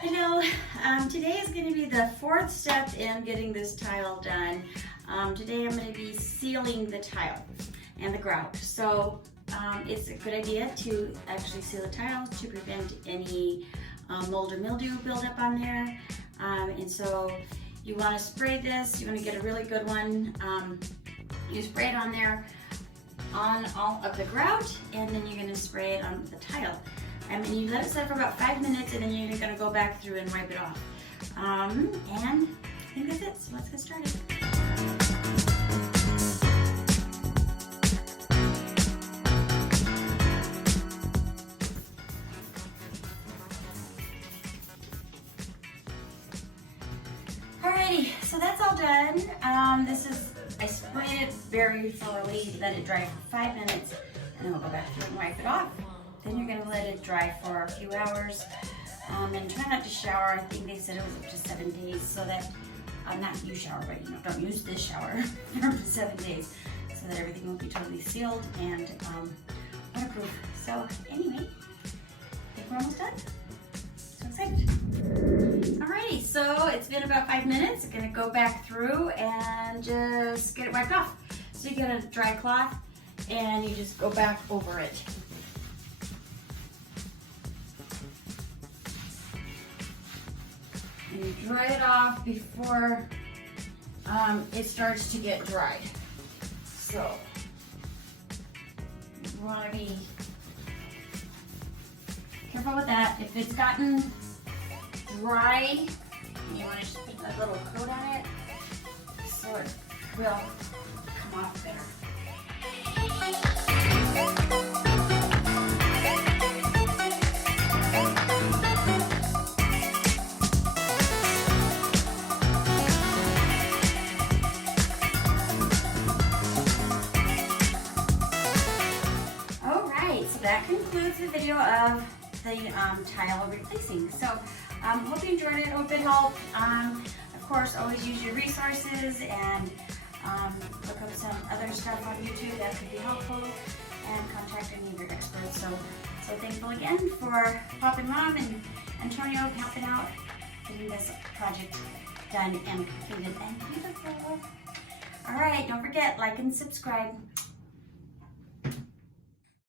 Hello, today is going to be the fourth step in getting this tile done. Today I'm going to be sealing the tile and the grout. So it's a good idea to actually seal the tile to prevent any mold or mildew buildup on there. And so you want to spray this, you want to get a really good one. You spray it on there on all of the grout, and then you're going to spray it on the tile. And you let it set for about 5 minutes, and then you're going to go back through and wipe it off. And I think that's it, so let's get started. Alrighty, so that's all done. I sprayed it very thoroughly, let it dry for 5 minutes, and then we'll go back through and wipe it off. Then you're going to let it dry for a few hours, and try not to shower. I think they said it was up to 7 days, so that, not you shower, but don't use this shower for 7 days, so that everything will be totally sealed and waterproof. So anyway, I think we're almost done. So excited. Alrighty, so it's been about 5 minutes. I'm going to go back through and just get it wiped off. So you get a dry cloth and you just go back over it. And you dry it off before it starts to get dried. So you want to be careful with that. If it's gotten dry, you want to just put a little coat on it so it will come off better. That concludes the video of the tile replacing. So hope you enjoyed it, hope it helped. Of course, always use your resources and look up some other stuff on YouTube that could be helpful, and contact any of your experts. So thankful again for Pop and Mom and Antonio helping out getting this project done and completed and beautiful. All right, don't forget, like and subscribe.